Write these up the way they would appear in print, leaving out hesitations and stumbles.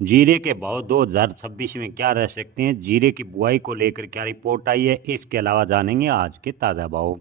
जीरे के भाव 2026 में क्या रह सकते हैं, जीरे की बुआई को लेकर क्या रिपोर्ट आई है, इसके अलावा जानेंगे आज के ताज़ा भाव।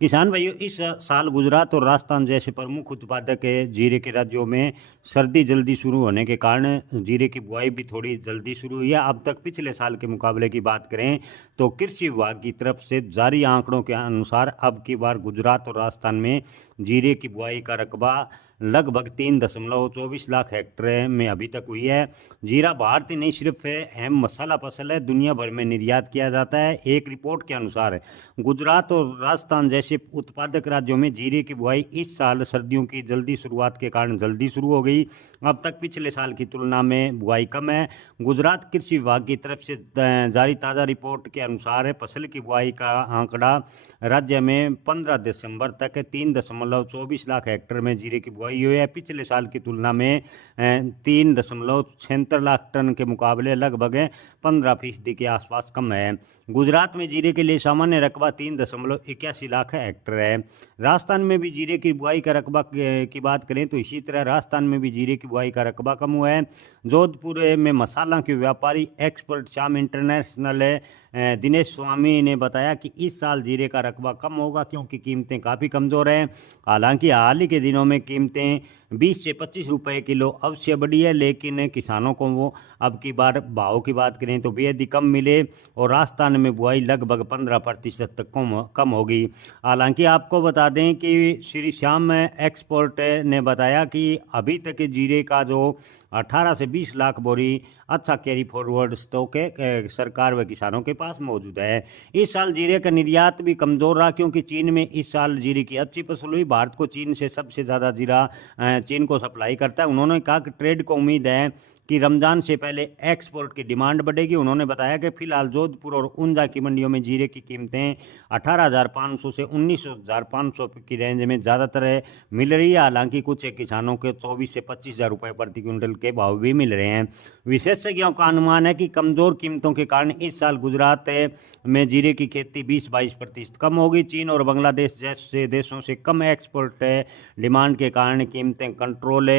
किसान भाइयों, इस साल गुजरात और राजस्थान जैसे प्रमुख उत्पादक जीरे के राज्यों में सर्दी जल्दी शुरू होने के कारण जीरे की बुआई भी थोड़ी जल्दी शुरू हुई है। अब तक पिछले साल के मुकाबले की बात करें तो कृषि विभाग की तरफ से जारी आंकड़ों के अनुसार अब की बार गुजरात और राजस्थान में जीरे की बुआई का रकबा लगभग 3.24 लाख हेक्टेयर में अभी तक हुई है। जीरा भारत ही नहीं सिर्फ अहम मसाला फसल है, दुनिया भर में निर्यात किया जाता है। एक रिपोर्ट के अनुसार गुजरात और राजस्थान जैसे उत्पादक राज्यों में जीरे की बुआई इस साल सर्दियों की जल्दी शुरुआत के कारण जल्दी शुरू हो गई। अब तक पिछले साल की तुलना में बुआई कम है। गुजरात कृषि विभाग की तरफ से जारी ताज़ा रिपोर्ट के अनुसार फसल की बुआई का आंकड़ा राज्य में 15 दिसंबर तक 3.24 लाख हेक्टेयर में जीरे की बुआई हुई है। पिछले साल की तुलना में 3.76 लाख टन के मुकाबले लगभग 15% के आसपास कम है। गुजरात में जीरे के लिए सामान्य रकबा 3.81 लाख हेक्टेयर है। राजस्थान में भी जीरे की बुआई का रकबा की बात करें तो इसी तरह राजस्थान में भी जीरे की बुआई का रकबा कम हुआ है। जोधपुर में मसाला के व्यापारी एक्सपर्ट श्याम इंटरनेशनल दिनेश स्वामी ने बताया कि इस साल जीरे का रकबा कम होगा क्योंकि कीमतें काफ़ी कमज़ोर हैं। हालांकि हाल ही के दिनों में कीमतें 20 से 25 रुपए किलो अवश्य बढ़ी है, लेकिन किसानों को वो अब की बार भाव की बात करें तो बेहद ही कम मिले और राजस्थान में बुआई लगभग 15% तक कम होगी। हालांकि आपको बता दें कि श्री श्याम एक्सपोर्ट ने बताया कि अभी तक जीरे का जो 18 से 20 लाख बोरी अच्छा कैरी फॉरवर्ड स्टॉक है सरकार व किसानों के पास मौजूद है। इस साल जीरे का निर्यात भी कमज़ोर रहा क्योंकि चीन में इस साल जीरे की अच्छी फसल हुई। भारत को चीन से सबसे ज़्यादा जीरा चीन को सप्लाई करता है। उन्होंने कहा कि ट्रेड को उम्मीद है कि रमज़ान से पहले एक्सपोर्ट की डिमांड बढ़ेगी। उन्होंने बताया कि फिलहाल जोधपुर और ऊंजा की मंडियों में जीरे की कीमतें 18,500 से 19,500 की रेंज में ज़्यादातर मिल रही है। हालांकि कुछ किसानों के 24 से 25,000 रुपये प्रति क्विंटल के भाव भी मिल रहे हैं। विशेषज्ञों का अनुमान है कि कमज़ोर कीमतों के कारण इस साल गुजरात में जीरे की खेती 20-22% कम होगी। चीन और बांग्लादेश जैसे देशों से कम एक्सपोर्ट डिमांड के कारण कीमतें कंट्रोल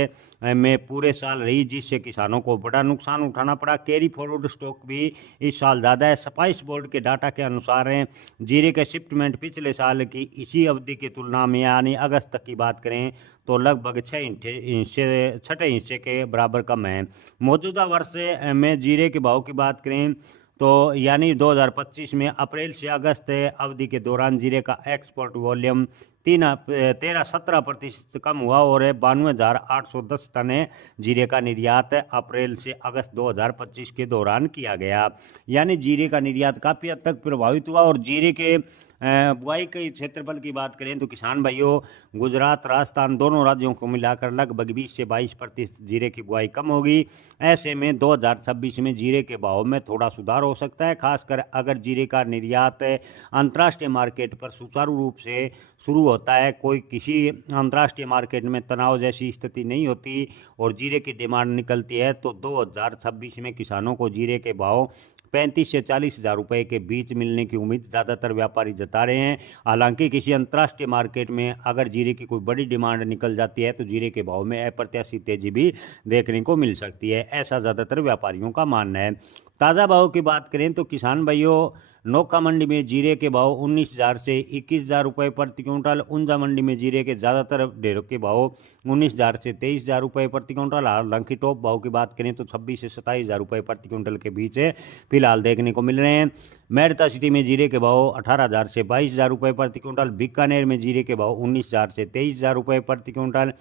में पूरे साल रही, जिससे किसानों को बड़ा नुकसान उठाना पड़ा। कैरी फॉरवर्ड स्टॉक भी इस साल ज़्यादा है। स्पाइस बोर्ड के डाटा के अनुसार जीरे के शिपमेंट पिछले साल की इसी अवधि की तुलना में यानी अगस्त तक की बात करें तो लगभग 6 हिस्से के बराबर कम है। मौजूदा वर्ष में जीरे के भाव की बात करें तो यानी 2025 में अप्रैल से अगस्त अवधि के दौरान जीरे का एक्सपोर्ट वॉल्यूम 17% कम हुआ और 92,810 टन जीरे का निर्यात अप्रैल से अगस्त 2025 के दौरान किया गया। यानी जीरे का निर्यात काफ़ी हद तक प्रभावित हुआ। और जीरे के बुआई के क्षेत्रफल की बात करें तो किसान भाइयों, गुजरात राजस्थान दोनों राज्यों को मिलाकर लगभग 20 से 22% जीरे की बुआई कम होगी। ऐसे में 2026 में जीरे के भाव में थोड़ा सुधार हो सकता है, खासकर अगर जीरे का निर्यात अंतर्राष्ट्रीय मार्केट पर सुचारू रूप से शुरू होता है। कोई किसी अंतर्राष्ट्रीय मार्केट में तनाव जैसी स्थिति नहीं होती और जीरे की डिमांड निकलती है तो 2026 में किसानों को जीरे के भाव 35 से 40,000 रुपये के बीच मिलने की उम्मीद ज़्यादातर व्यापारी जता रहे हैं। हालांकि किसी अंतर्राष्ट्रीय मार्केट में अगर जीरे की कोई बड़ी डिमांड निकल जाती है तो जीरे के भाव में अप्रत्याशित तेजी भी देखने को मिल सकती है, ऐसा ज़्यादातर व्यापारियों का मानना है। ताज़ा भाव की बात करें तो किसान भाइयों, नौका मंडी में जीरे के भाव 19,000 से 21,000 रुपये प्रति क्विंटल। ऊंजा मंडी में जीरे के ज़्यादातर ढेरों के भाव 19,000 से 23,000 रुपये प्रति क्विंटल। हालांकि टॉप भाव की बात करें तो 26 से 27,000 रुपये प्रति क्विंटल के बीच फिलहाल देखने को मिल रहे हैं। मेड़ता सिटी में जीरे के भाव 18,000 से 22,000 रुपये प्रति क्विंटल। बीकानेर में जीरे के भाव 19,000 से 23,000 रुपये प्रति क्विंटल।